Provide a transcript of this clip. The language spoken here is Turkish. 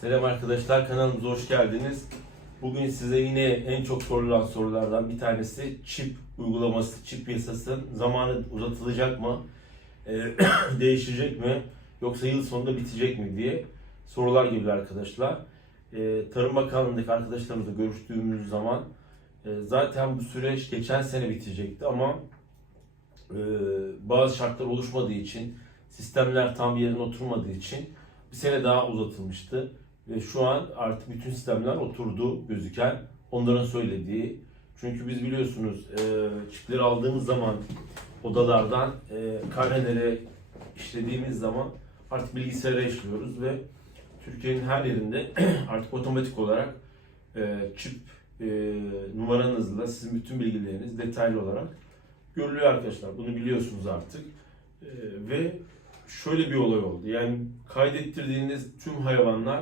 Selam arkadaşlar kanalımıza hoş geldiniz. Bugün size yine en çok sorulan sorulardan bir tanesi çip uygulaması, çip yasası zamanı uzatılacak mı? Ee, değişecek mi? Yoksa yıl sonunda bitecek mi diye sorular geliyor arkadaşlar. Ee, Tarım Bakanlığı'ndaki arkadaşlarımızla görüştüğümüz zaman e, zaten bu süreç geçen sene bitecekti ama e, bazı şartlar oluşmadığı için sistemler tam yerine oturmadığı için bir sene daha uzatılmıştı. Ve şu an artık bütün sistemler oturdu gözüken onların söylediği. Çünkü biz biliyorsunuz e, çipleri aldığımız zaman odalardan e, karnelere işlediğimiz zaman artık bilgisayara işliyoruz ve Türkiye'nin her yerinde artık otomatik olarak e, çip e, numaranızla sizin bütün bilgileriniz detaylı olarak görülüyor arkadaşlar. Bunu biliyorsunuz artık. E, ve şöyle bir olay oldu. Yani kaydettirdiğiniz tüm hayvanlar